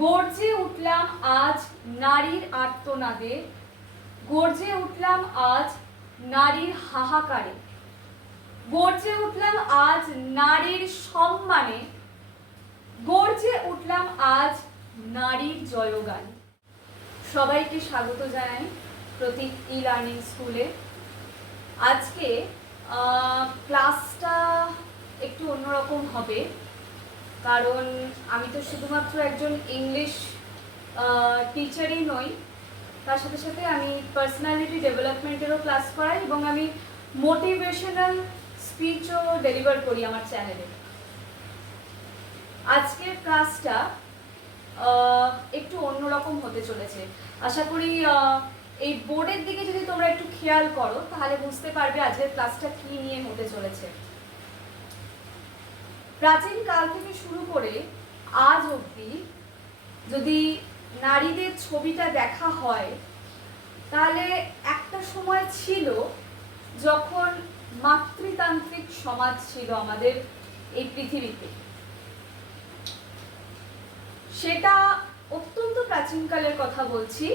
গর্জে উঠলাম আজ নারীর আর্তনাদে, গর্জে উঠলাম আজ নারীর হাহাকারে, গর্জে উঠলাম আজ নারীর সম্মানে, গর্জে উঠলাম আজ নারীর জয়গানে। সবাইকে স্বাগত জানাই প্রতীক ই-লার্নিং স্কুলে। আজকে ক্লাসটা একটু অন্যরকম হবে, কারণ আমি তো শুধুমাত্র একজন ইংলিশ টিচারই নই, তার সাথে সাথে আমি পার্সোনালিটি ডেভেলপমেন্টেরও ক্লাস করাই এবং আমি মোটিভেশনাল স্পিচও ডেলিভার করি আমার চ্যানেলে। আজকের ক্লাসটা একটু অন্যরকম হতে চলেছে। আশা করি এই বোর্ডের দিকে যদি তোমরা একটু খেয়াল করো তাহলে বুঝতে পারবে আজকের ক্লাসটা কি নিয়ে হতে চলেছে। প্রাচীন কাল থেকে শুরু করে আজ অবধি যদি নারীদের ছবিটা দেখা হয় তাহলে একটা সময় ছিল যখন মাতৃতান্ত্রিক সমাজ ছিল আমাদের এই পৃথিবীতে। সেটা অত্যন্ত প্রাচীনকালের কথা বলছি।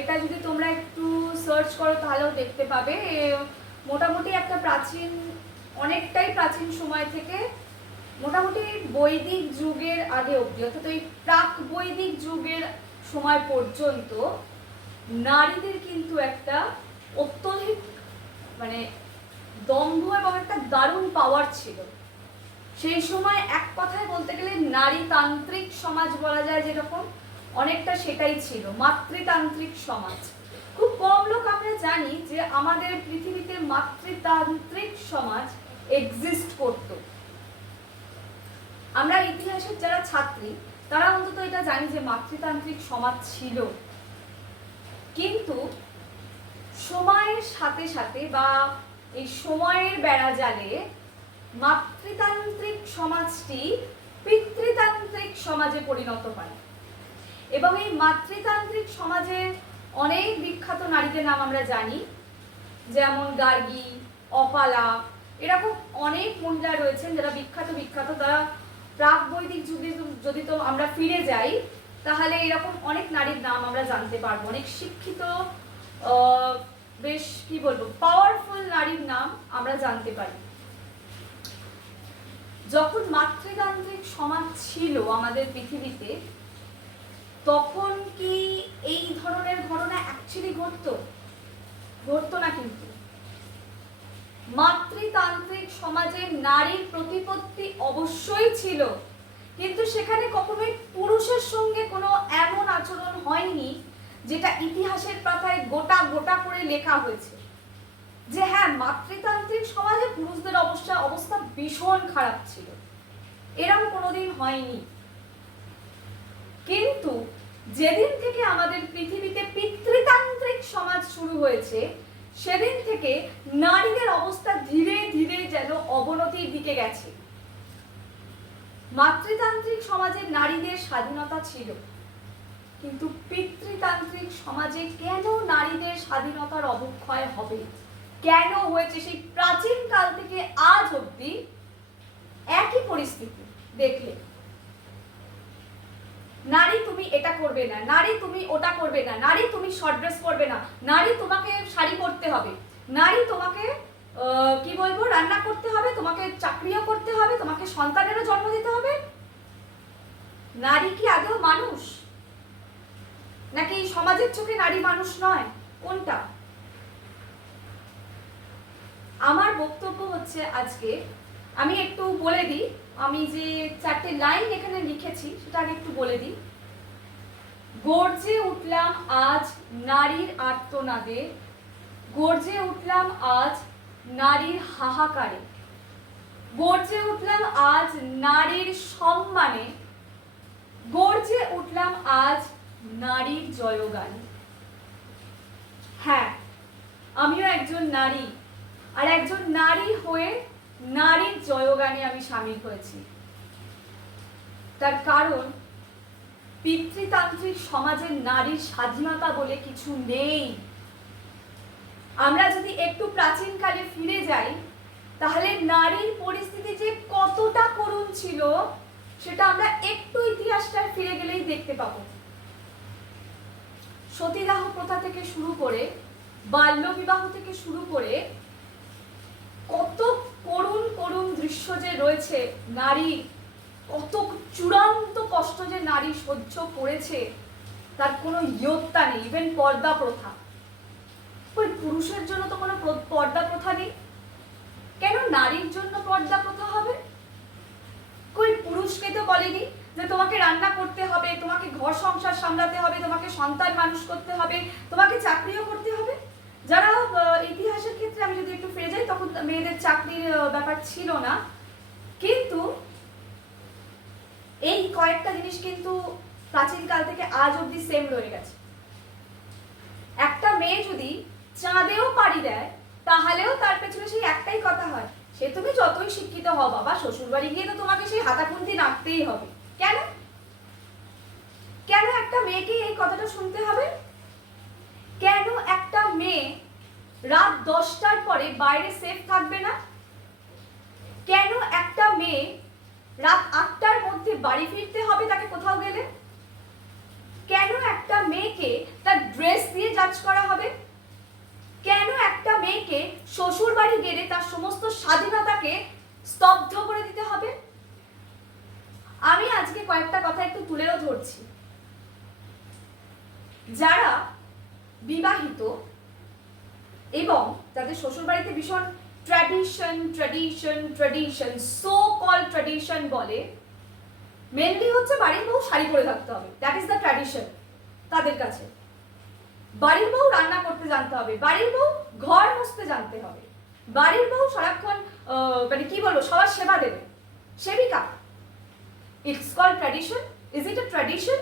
এটা যদি তোমরা একটু সার্চ করো তাহলেও দেখতে পাবে। মোটামুটি একটা অনেকটাই প্রাচীন সময় থেকে মোটামুটি বৈদিক যুগের আগে অবধি, অর্থাৎ ওই প্রাক বৈদিক যুগের সময় পর্যন্ত নারীদের কিন্তু একটা অত্যধিক দম্ভ এবং একটা দারুণ পাওয়ার ছিল। সেই সময় এক কথায় বলতে গেলে নারীতান্ত্রিক সমাজ বলা যায়, যেরকম অনেকটা সেটাই ছিল, মাতৃতান্ত্রিক সমাজ। খুব কম লোক আমরা জানি যে আমাদের পৃথিবীতে মাতৃতান্ত্রিক সমাজ এক্সিস্ট করত। আমরা ইতিহাসের যারা ছাত্রী তারা অন্তত এটা জানি যে মাতৃতান্ত্রিক সমাজ ছিল, কিন্তু সময়ের সাথে সাথে বা এই সময়ের বেড়াজালে মাতৃতান্ত্রিক সমাজটি পিতৃতান্ত্রিক সমাজে পরিণত হয় এবং এই মাতৃতান্ত্রিক সমাজে অনেক বিখ্যাত নারীদের নাম আমরা জানি, যেমন গার্গী, অপালা, এরকম অনেক মহিলা রয়েছেন যারা বিখ্যাত। তারা প্রাক বৈদিক যুগে যদি তো আমরা ফিরে যাই তাহলে এরকম অনেক নারীর নাম আমরা জানতে পারবো। অনেক শিক্ষিত, বেশ কি বলবো, পাওয়ারফুল নারীর নাম আমরা জানতে পারি। যখন মাতৃতান্ত্রিক সমাজ ছিল আমাদের পৃথিবীতে তখন কি এই ধরনের ঘটনা অ্যাকচুয়ালি ঘটতো না। কিন্তু মাতৃতান্ত্রিক সমাজে নারীর প্রতিপত্তি অবশ্যই ছিল, কিন্তু সেখানে কখনোই পুরুষের সঙ্গে কোনো এমন আচরণ হয়নি যেটা ইতিহাসের পাতায় গোটা করে লেখা হয়েছে যে হ্যাঁ, মাতৃতান্ত্রিক সমাজে পুরুষদের অবস্থা ভীষণ খারাপ ছিল, এরকম কোনোদিন হয়নি। কিন্তু যেদিন থেকে আমাদের পৃথিবীতে পিতৃতান্ত্রিক সমাজ শুরু হয়েছে সেদিন থেকে নারীদের অবস্থা ধীরে ধীরে যেন অবনতির দিকে গেছে। মাতৃতান্ত্রিক সমাজে নারীদের স্বাধীনতা ছিল, কিন্তু পিতৃতান্ত্রিক সমাজে কেন নারীদের স্বাধীনতার অবক্ষয় হবে, কেন হয়েছে? সেই প্রাচীন কাল থেকে আজ অবধি একই পরিস্থিতি দেখলে, নারী তুমি এটা করবে না, নারী তুমি ওটা করবে না, নারী তুমি শর্ট ড্রেস পরবে না, নারী তোমাকে শাড়ি পরতে হবে, নারী তোমাকে কি বলবো, রান্না করতে হবে, তোমাকে চাকরিও করতে হবে, তোমাকে সন্তানেরও জন্ম দিতে হবে। নারী কি আদৌ মানুষ? নাকি সমাজের চোখে নারী মানুষ নয়? কোনটা? আমার বক্তব্য হচ্ছে আজকে, আমি একটু বলে দিই, আমি যে 4টে লাইন এখানে লিখেছি সেটা আগে একটু বলে দিই। গর্জে উঠলাম আজ নারীর আর্তনাদে, গর্জে উঠলাম আজ নারীর হাহাকারে, গর্জে উঠলাম আজ নারীর সম্মানে, গর্জে উঠলাম আজ নারীর জয়গানে। হ্যাঁ, আমিও একজন নারী, আর একজন নারী হয়ে নারীর জয়গানে আমি সামিল হয়েছি। তার কারণ পিতৃতান্ত্রিক সমাজের নারীর স্বাধীনতা বলে কিছু নেই। আমরা যদি একটু প্রাচীনকালে ফিরে যাই তাহলে নারীর পরিস্থিতি যে কতটা করুণ ছিল সেটা আমরা একটু ইতিহাসটা ফিরে গেলেই দেখতে পাবো। সতীদাহ প্রথা থেকে শুরু করে, বাল্য বিবাহ থেকে শুরু করে কত করুণ করুণ দৃশ্য যে রয়েছে, নারী কত চূড়ান্ত কষ্ট যে নারী সহ্য করেছে তার কোনো ইয়ত্তা নেই। ইভেন পর্দা প্রথা, ওই পুরুষের জন্য তো কোনো পর্দা প্রথা নেই, কেন নারীর জন্য পর্দা প্রথা হবে? কই পুরুষকে তো বলেনি যে তোমাকে রান্না করতে হবে, তোমাকে ঘর সংসার সামলাতে হবে, তোমাকে সন্তান মানুষ করতে হবে, তোমাকে চাকরিও করতে হবে। যারা ইতিহাসের ক্ষেত্রে আমি যদি একটু ফিরে যাই, তখন মেয়েদের চাকরির ব্যাপার ছিল না, কিন্তু এই কয়েকটা জিনিস কিন্তু প্রাচীনকাল থেকে আজ অব্দি সেম রয়ে গেছে। একটা মেয়ে যদি চাঁদেও পাড়ি দেয় তাহলেও তার পেছনে সেই একটাই কথা হয়, সে তুমি যতই শিক্ষিত হও বাবা, শ্বশুর বাড়ি গিয়ে তো তোমাকে সেই হাতাখুন্তি নাড়তেই হবে। কেন কেন একটা মেয়েকে এই কথাটা শুনতে হবে? কেন একটা মেয়ে রাত 10টার পরে বাইরে সেফ থাকবে না? কেন একটা মেয়ে রাত 8টার মধ্যে বাড়ি ফিরতে হবে তাকে কোথাও গেলে? কেন একটা মেয়েকে তার ড্রেস দিয়ে জাজ করা হবে? কেন একটা মেয়েকে শ্বশুর বাড়ি গেলে তার সমস্ত স্বাধীনতাকে স্তব্ধ করে দিতে হবে? আমি আজকে কয়েকটা কথা একটু তুলেও ধরছি। যারা বিবাহিত এবং যাদের শ্বশুর বাড়িতে ভীষণ tradition tradition tradition so call tradition বলে, মেনলি হচ্ছে বাড়ির বউ শাড়ি পরে থাকতে হবে, দ্যাট ইজ দ্য ট্র্যাডিশন তাদের কাছে। বাড়ির বউ রান্না করতে জানতে হবে, বাড়ির বউ ঘর মুছতে জানতে হবে, বাড়ির বউ সারাক্ষণ মানে কি বলবো সবার সেবা দেবে, সেবিকা। It's call tradition. Is it a tradition?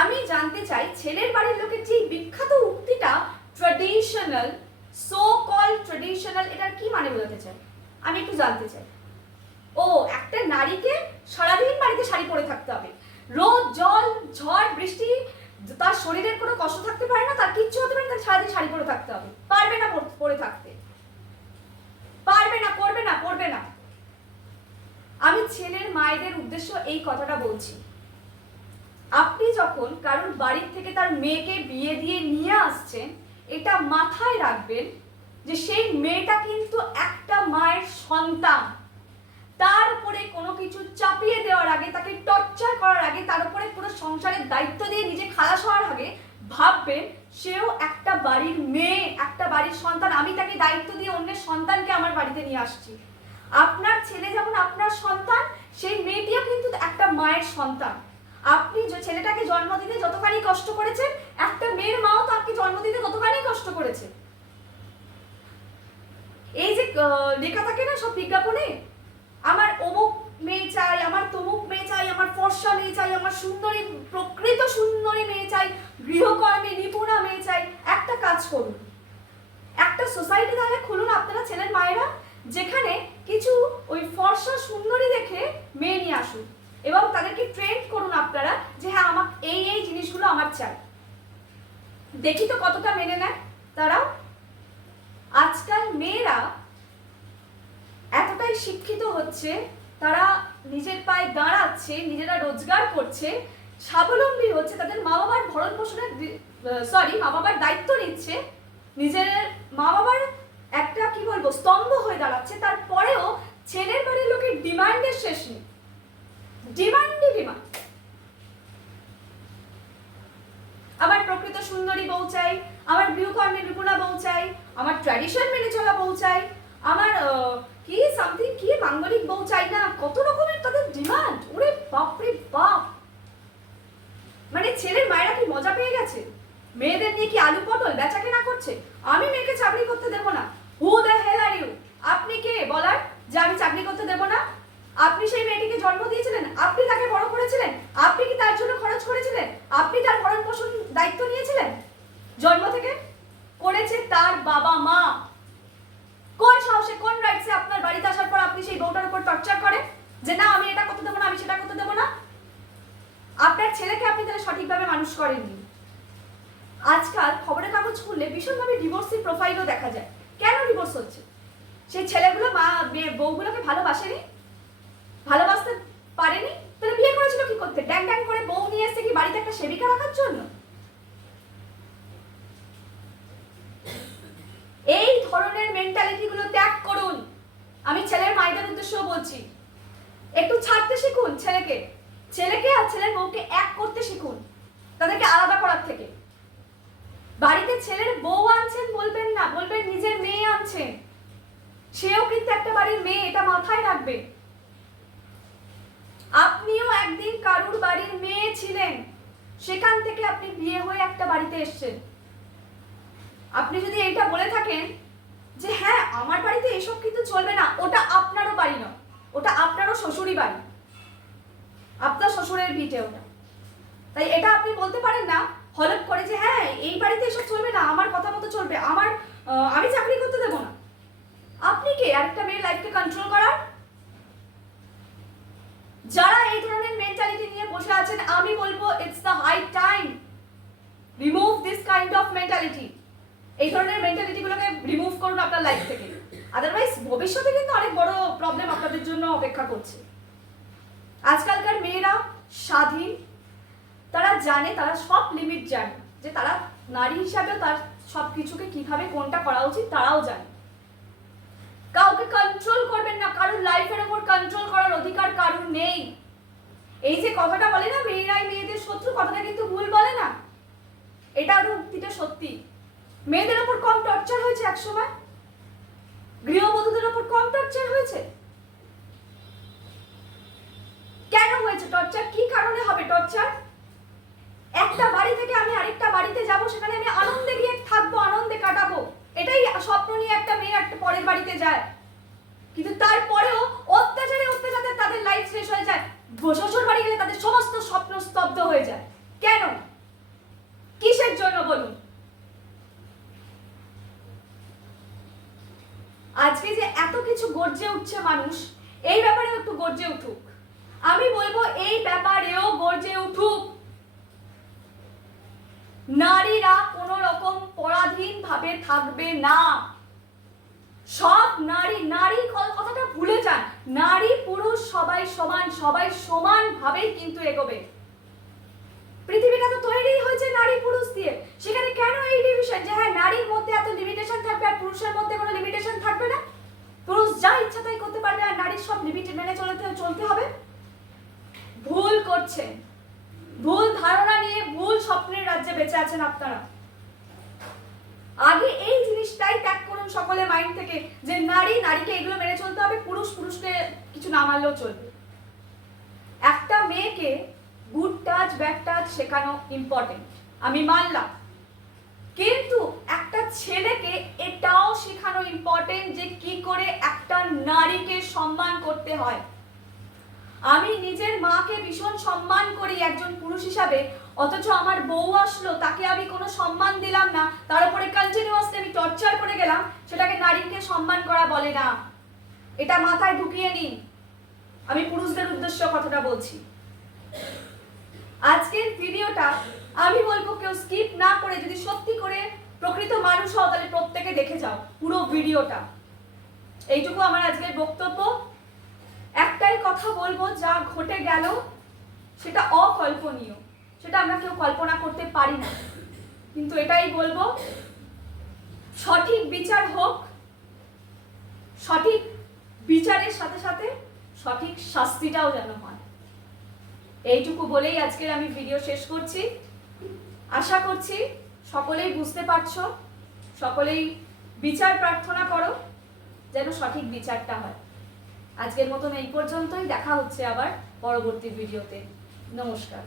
আমি জানতে চাই ছেলের বাড়ির লোকের যে বিখ্যাত উক্তিটা ট্র্যাডিশনাল, সো কল ট্র্যাডিশনাল, এটার কি মানে বোঝাতে চাই আমি একটু জানতে চাই। ও একটা নারীকে সারাদিন বাড়িতে শাড়ি পরে থাকতে হবে, রোদ জল ঝড় বৃষ্টি তার শরীরের কোনো কষ্ট থাকতে পারে না, তার কিচ্ছু হতে পারে না, তার সারাদিন শাড়ি পরে থাকতে হবে, পারবে না পরে থাকতে, পারবে না, করবে না, পড়বে না। আমি ছেলের মায়েদের উদ্দেশ্য এই কথাটা বলছি, আপনি যখন কারোর বাড়ির থেকে তার মেয়েকে বিয়ে দিয়ে নিয়ে আসছেন, এটা মাথায় রাখবেন যে সেই মেয়েটা কিন্তু একটা মায়ের সন্তান। তার উপরে কোনো কিছু চাপিয়ে দেওয়ার আগে, তাকে টর্চার করার আগে, তার উপরে পুরো সংসারের দায়িত্ব দিয়ে নিজে খালাস হওয়ার আগে ভাববেন সেও একটা বাড়ির মেয়ে, একটা বাড়ির সন্তান। আমি তাকে দায়িত্ব দিয়ে অন্যের সন্তানকে আমার বাড়িতে নিয়ে আসছি। আপনার ছেলে যেমন আপনার সন্তান, সেই মেয়েটিও কিন্তু একটা মায়ের সন্তান। আপনি যে ছেলেটাকে জন্ম দিতে যতখানি কষ্ট করেছেন, একটা মেয়ের মাও তাকে জন্ম দিতে ততখানি কষ্ট করেছে। এই যে লেখা থাকে না সব বিজ্ঞাপনে, আমার অমুক মেয়ে চাই, আমার তমুক মেয়ে চাই, আমার ফর্সা মেয়ে চাই, আমার সুন্দরী প্রকৃত সুন্দরী মেয়ে চাই, গৃহকর্মে নিপুণা মেয়ে চাই। একটা কাজ করুন, একটা সোসাইটি তাহলে খুলুন আপনারা ছেলের মায়েরা, যেখানে কিছু ওই ফর্সা সুন্দরী দেখে মেয়ে নিয়ে আসুন এবং তাদেরকে ট্রেন করুন আপনারা যে হ্যাঁ আমার এই এই জিনিসগুলো আমার চাই। দেখি তো কতটা মেনে নেয় তারাও। আজকাল মেয়েরা এতটাই শিক্ষিত হচ্ছে, তারা নিজের পায়ে দাঁড়াচ্ছে, নিজেরা রোজগার করছে, স্বাবলম্বী হচ্ছে, তাদের মা বাবার ভরণ পোষণের মা বাবার দায়িত্ব নিচ্ছে, নিজের মা বাবার একটা কি বলবো স্তম্ভ হয়ে দাঁড়াচ্ছে। তারপরেও ছেলের বাড়ির লোকের ডিমান্ডের শেষ নেই, ডিমান্ডই ডিমান্ড। আমার প্রকৃত সুন্দরী বউ চাই, আমার গৃহকর্মে নিপুণা বউ চাই, আমার ট্র্যাডিশন মেনে চলা বউ চাই, আমার কি সামথিং কি মাঙ্গলিক বউ চাই না, কত রকমের তাদের ডিমান্ড। ওরে বাপরে বাপ, মানে ছেলের মায়েরা কি মজা পেয়ে গেছে? মেয়েদের নিয়ে কি আলু পটল বেচা কেনা করছে? আমি মেয়েকে চাকরি করতে দেবো না। Who the hell are you? আপনি কে বলার যে আমি চাকরি করতে দেবো না? আপনি সেই মেয়েটিকে জন্ম দিয়েছিলেন, আপনি তাকে বড় করেছিলেন, আপনি কি তার জন্য খরচ করেছিলেন? আপনি তার ভরণ পোষণ দায়িত্ব নিয়েছিলেন? জন্ম থেকে করেছে তার বাবা মা। কোন সাহসে, কোন রাইটসে আপনার বাড়িতে আসার পর আপনি সেই বউটার উপর টর্চার করেন যে না আমি এটা করতে দেবো না, আমি সেটা করতে দেবো না? আপনার ছেলেকে আপনি তাহলে সঠিকভাবে মানুষ করেননি। আজকাল খবরের কাগজ খুললে ভীষণভাবে ডিভোর্সি প্রোফাইলও দেখা যায়। কেন ডিভোর্স হচ্ছে? সেই ছেলেগুলো বউগুলোকে ভালোবাসেনি, ভালোবাসতে পারেনি, তাহলে বিয়ে করেছিল কি করতে? ড্যাং ড্যাং করে বউ নিয়ে এসে কি বাড়িতে একটা সেবিকা রাখার জন্য? এই ধরনের মেন্টালিটি গুলো ত্যাগ করুন। আমি ছেলের মায়েদের উদ্দেশ্যেও বলছি, একটু ছাড়তে শিখুন ছেলেকে আর ছেলের বউকে এক করতে শিখুন, তাদেরকে আলাদা করার থেকে। বাড়িতে ছেলের বউ আনছেন বলবেন না, বলবেন নিজের মেয়ে আনছেন। সেও কিন্তু একটা বাড়ির মেয়ে, এটা মাথায় রাখবে। আপনিও একদিন কারুর বাড়ির মেয়ে ছিলেন, সেখান থেকে আপনি বিয়ে হয়ে একটা বাড়িতে এসেছেন। আপনি যদি এইটা বলে থাকেন যে হ্যাঁ আমার বাড়িতে এসব কিন্তু চলবে না, ওটা আপনারও বাড়ি নয়, ওটা আপনারও শ্বশুরই বাড়ি, আপনার শ্বশুরের ভিটে ওটা। তাই এটা আপনি বলতে পারেন না হলপ করে যে হ্যাঁ এই বাড়িতে এসব চলবে না, আমার কথা মতো চলবে, আমি চাকরি করতে দেবো না। আপনি কে আরেকটা মেয়ের লাইফকে কন্ট্রোল করার? যারা এই ধরনের মেন্টালিটি নিয়ে বসে আছেন, আমি বলবো it's the high time remove this kind of mentality. এই ধরনের মেন্টালিটি গুলোকে রিমুভ করুন আপনার লাইফ থেকে, আদারওয়াইজ ভবিষ্যতে কিন্তু অনেক বড় প্রবলেম আপনাদের জন্য অপেক্ষা করছে। আজকালকার মেয়েরা স্বাধীন, তারা জানে, তারা সব লিমিট জানে, যে তারা নারী হিসাবে তার সব কিছুকে কিভাবে কোনটা করা উচিত তারাও জানে। কাউকে কন্ট্রোল করবেন না, কারোর লাইফের উপর কন্ট্রোল করার অধিকার কারোর নেই। এই যে কথাটা বলে না মেয়েরাই মেয়েদের শত্রু, কথাটা কিন্তু ভুল বলে না, এটা আরো উক্তিটা সত্যি। মেয়েদের উপর কম টর্চার হয়েছে একসময়? গৃহবধূদের উপর কম টর্চার হয়েছে? কেন হয়েছে টর্চার? কি কারণে হবে টর্চার? একটা বাড়ি থেকে আমি আরেকটা বাড়িতে যাব, সেখানে আমি আনন্দে গিয়ে থাকবো, আনন্দে কাটাবো, এটাই স্বপ্ন নিয়ে একটা মেয়ে একটা পরের বাড়িতে যায়। কিন্তু তারপরেও অত্যাচারে অত্যাচারে তাদের লাইফ শেষ হয়ে যায়, শ্বশুর বাড়ি গেলে তাদের সমস্ত স্বপ্ন স্তব্ধ হয়ে যায়। কেন? কিসের জন্য বলুন? আজকে যে এত কিছু গর্জে উঠছে মানুষ, এই ব্যাপারে একটু গর্জে উঠুক। আমি বলবো এই ব্যাপারেও গর্জে উঠুক। নারীরা কোন রকম পরাধীন ভাবে থাকবে না। সব নারী কথাটা ভুলে যান, নারী পুরুষ সবাই সমান, সবাই সমান ভাবেই কিন্তু এগোবে। পৃথিবীটা তো তৈরি হয়েছে নারী পুরুষ দিয়ে, সেখানে কেন এই ডিভিশন যে হ্যাঁ নারীর মধ্যে এত লিমিটেশন থাকবে আর পুরুষের মধ্যে কোনো লিমিটেশন থাকবে না? পুরুষ যা ইচ্ছা তাই করতে পারবে আর নারীর সব লিমিট মেনে চলতে হবে? ভুল করছেন, ভুল ধারণা নিয়ে ভুল স্বপ্নের রাজ্যে বেঁচে আছেন আপনারা। আগে এই জিনিসটাই ত্যাগ করুন সকলে মাইন্ড থেকে, যে নারীকে এগুলো মেনে চলতে হবে, পুরুষকে কিছু না মানলেও চলবে। একটা মেয়েকে গুড টাচ ব্যাড টাচ শেখানো ইম্পর্টেন্ট, আমি মানলাম, কিন্তু একটা ছেলেকে এটাও শেখানো ইম্পর্টেন্ট যে কি করে একটা নারীকে সম্মান করতে হয়। আমি নিজের মাকে ভীষণ সম্মান করি একজন পুরুষ হিসাবে, অথচ আমার বউ আসলো, তাকে আমি কোনো সম্মান দিলাম না, তার উপরে কন্টিনিউয়াসলি আমি টর্চার করে গেলাম, সেটাকে নারীকে সম্মান করা বলে না। এটা মাথায় ঢুকিয়ে নিন। আমি পুরুষদের উদ্দেশ্য কথাটা বলছি। আজকের ভিডিওটা আমি বলবো কেউ স্কিপ না করে, যদি সত্যি করে প্রকৃত মানুষ হও তাহলে প্রত্যেকে দেখে যাও পুরো ভিডিওটা। এইটুকু আমার আজকের বক্তব্য। একটাই কথা বলবো, যা ঘটে গেল সেটা অকল্পনীয়, সেটা আমরা কেউ কল্পনা করতে পারি না, কিন্তু এটাই বলবো সঠিক বিচার হোক, সঠিক বিচারের সাথে সাথে সঠিক শাস্তিটাও যেন হয়। এইটুকু বলেই আজকের আমি ভিডিও শেষ করছি। আশা করছি সকলেই বুঝতে পারছো, সকলেই বিচার প্রার্থনা করো যেন সঠিক বিচারটা হয়। আজকের মতন এই পর্যন্তই, দেখা হচ্ছে আবার পরবর্তী ভিডিওতে। নমস্কার।